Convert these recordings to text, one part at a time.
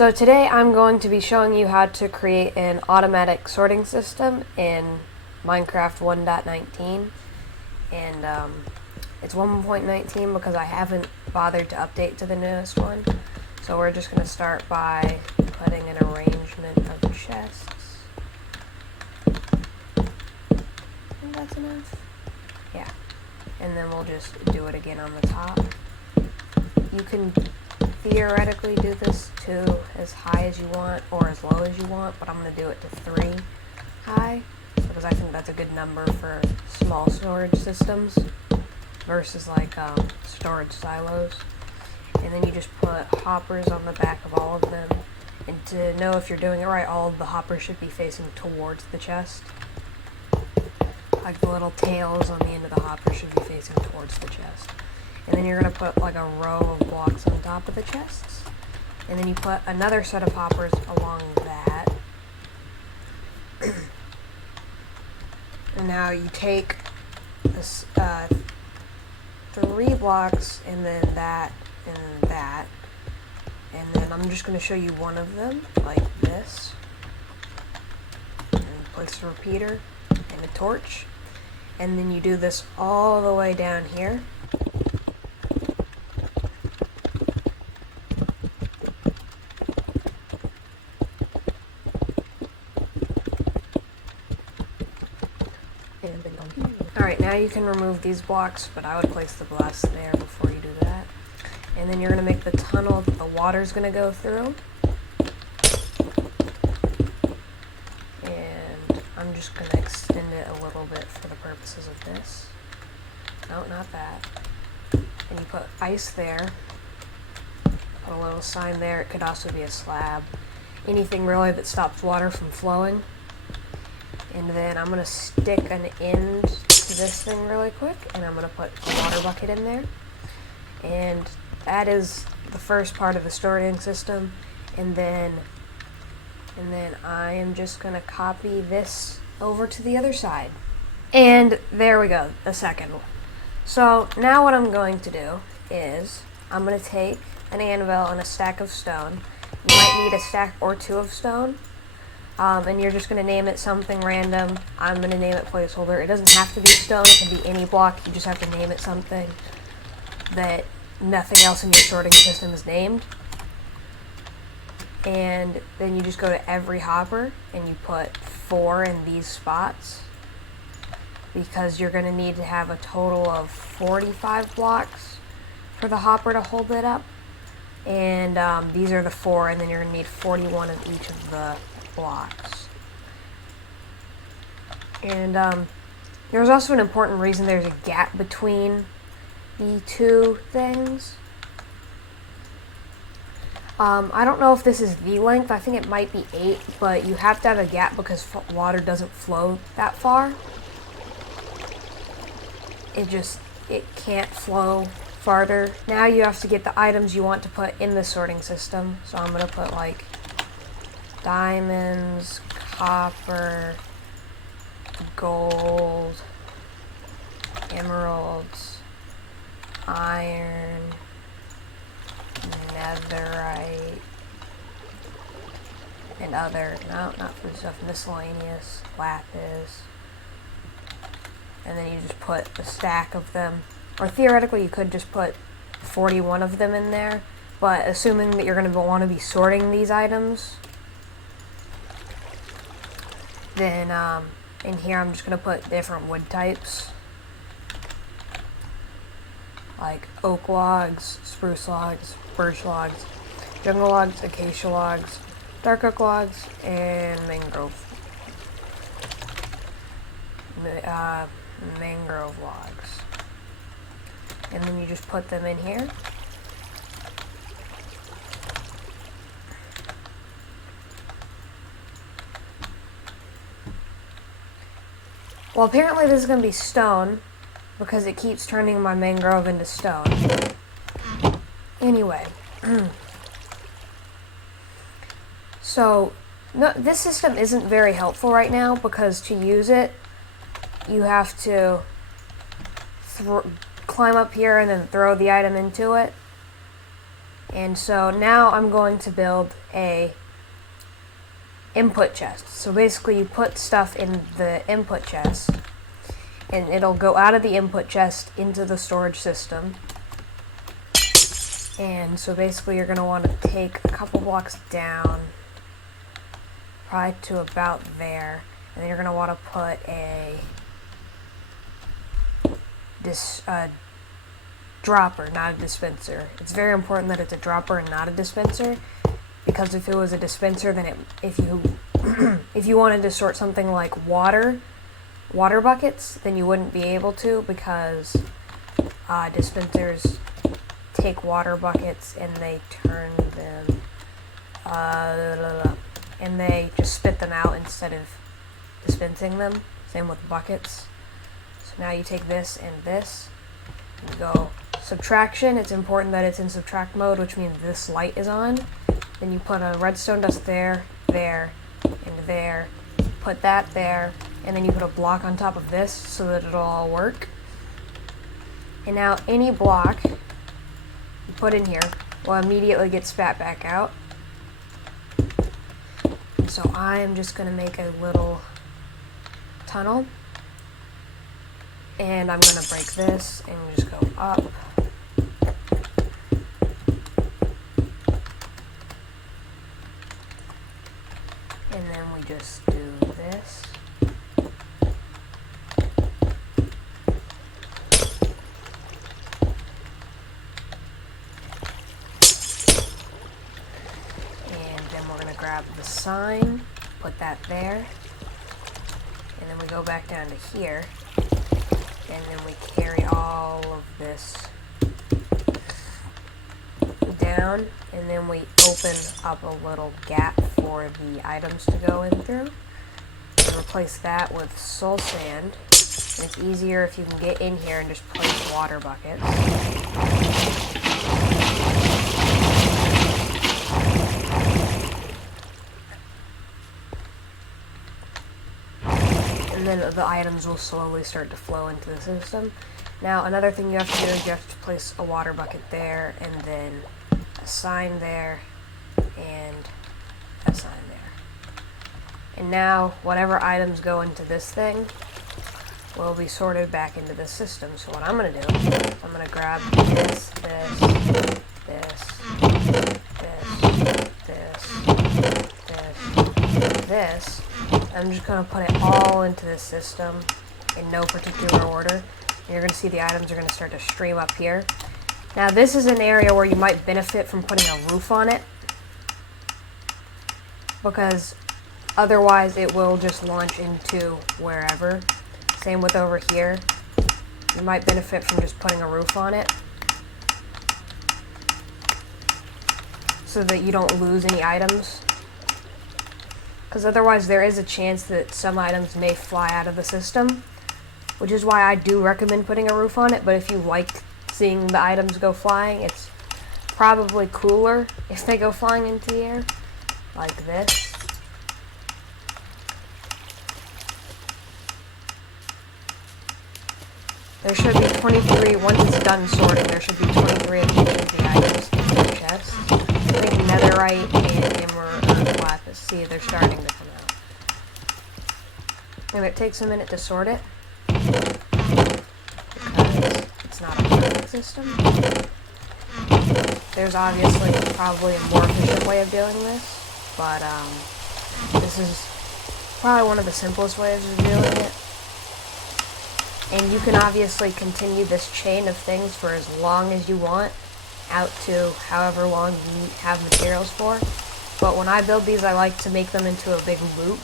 So today I'm going to be showing you how to create an automatic sorting system in Minecraft 1.19, and it's 1.19 because I haven't bothered to update to the newest one. So we're just going to start by putting an arrangement of chests. I think that's enough. Yeah. And then we'll just do it again on the top. You can theoretically do this to as high as you want or as low as you want, but I'm going to do it to 3 high because I think that's a good number for small storage systems versus like storage silos. And then you just put hoppers on the back of all of them, and to know if you're doing it right, all of the hoppers should be facing towards the chest. Like the little tails on the end of the hopper should be facing towards the chest. And then you're going to put like a row of blocks on top of the chests. And then you put another set of hoppers along that. And now you take this 3 blocks and then that and that. And then I'm just going to show you one of them, like this. And place a repeater and a torch. And then you do this all the way down here. Alright, now you can remove these blocks, but I would place the glass there before you do that. And then you're going to make the tunnel that the water's going to go through. And I'm just going to extend it a little bit for the purposes of this. No, not that. And you put ice there. Put a little sign there. It could also be a slab. Anything really that stops water from flowing. And then I'm going to stick an end to this thing really quick, and I'm going to put a water bucket in there. And that is the first part of the storing system. And then I am just going to copy this over to the other side. And there we go, the second one. So now what I'm going to do is I'm going to take an anvil and a stack of stone. You might need a stack or 2 of stone. And you're just going to name it something random. I'm going to name it placeholder. It doesn't have to be stone. It can be any block. You just have to name it something that nothing else in your sorting system is named. And then you just go to every hopper and you put 4 in these spots, because you're going to need to have a total of 45 blocks for the hopper to hold it up. And these are the 4, and then you're going to need 41 of each of the blocks. And there's also an important reason there's a gap between the 2 things. I don't know if this is the length. I think it might be 8, but you have to have a gap because water doesn't flow that far. It can't flow farther. Now you have to get the items you want to put in the sorting system. So I'm going to put like diamonds, copper, gold, emeralds, iron, netherite, and other, no, not food stuff, miscellaneous, lapis. And then you just put a stack of them. Or theoretically you could just put 41 of them in there, but assuming that you're going to want to be sorting these items, then in here I'm just going to put different wood types, like oak logs, spruce logs, birch logs, jungle logs, acacia logs, dark oak logs, and mangrove logs. And then you just put them in here. Well, apparently this is going to be stone because it keeps turning my mangrove into stone. Anyway. So, no, this system isn't very helpful right now because to use it, you have to climb up here and then throw the item into it. And so now I'm going to build a input chest. So basically you put stuff in the input chest and it'll go out of the input chest into the storage system. And so basically you're going to want to take a couple blocks down, probably to about there, and then you're going to want to put this dropper, not a dispenser. It's very important that it's a dropper and not a dispenser, because if it was a dispenser, then if you wanted to sort something like water buckets, then you wouldn't be able to, because dispensers take water buckets and they turn them and they just spit them out instead of dispensing them. Same with buckets. So now you take this and this and go subtraction. It's important that it's in subtract mode, which means this light is on. Then you put a redstone dust there, there, and there. Put that there, and then you put a block on top of this so that it'll all work. And now any block you put in here will immediately get spat back out. And so I am just going to make a little tunnel, and I'm going to break this and just go up. And then we just do this. And then we're going to grab the sign, put that there, and then we go back down to here, and then we carry all of this down, and then we open up a little gap for the items to go in through, and replace that with soul sand. And it's easier if you can get in here and just place water buckets. And then the items will slowly start to flow into the system. Now another thing you have to do is you have to place a water bucket there, and then a sign there, and a sign there. And now whatever items go into this thing will be sorted back into the system. So what I'm going to do, I'm going to grab this, this, this. I'm just going to put it all into this system in no particular order. And you're going to see the items are going to start to stream up here. Now this is an area where you might benefit from putting a roof on it, because otherwise it will just launch into wherever. Same with over here. You might benefit from just putting a roof on it so that you don't lose any items, because otherwise there is a chance that some items may fly out of the system, which is why I do recommend putting a roof on it. But if you like seeing the items go flying, it's probably cooler if they go flying into the air, like this. There should be 23, once it's done sorting, there should be 23 of each of the items in the chest. I think netherite and emerald lapis. See, they're starting to come out. And it takes a minute to sort it, because it's not a perfect system. There's obviously probably a more efficient way of doing this, but this is probably one of the simplest ways of doing it. And you can obviously continue this chain of things for as long as you want, out to however long you have materials for. But when I build these, I like to make them into a big loop,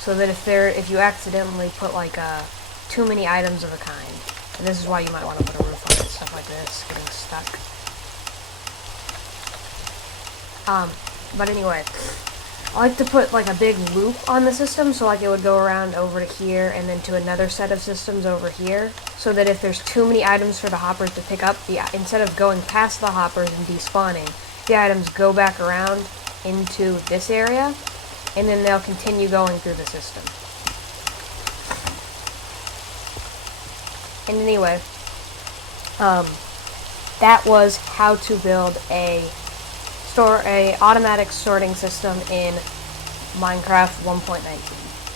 so that if you accidentally put like too many items of a kind, and this is why you might want to put a roof on it, stuff like this, getting stuck. But anyway, I like to put like a big loop on the system, so like it would go around over to here and then to another set of systems over here, so that if there's too many items for the hoppers to pick up, instead of going past the hoppers and despawning, the items go back around into this area, and then they'll continue going through the system. And anyway, that was how to build a a automatic sorting system in Minecraft 1.19.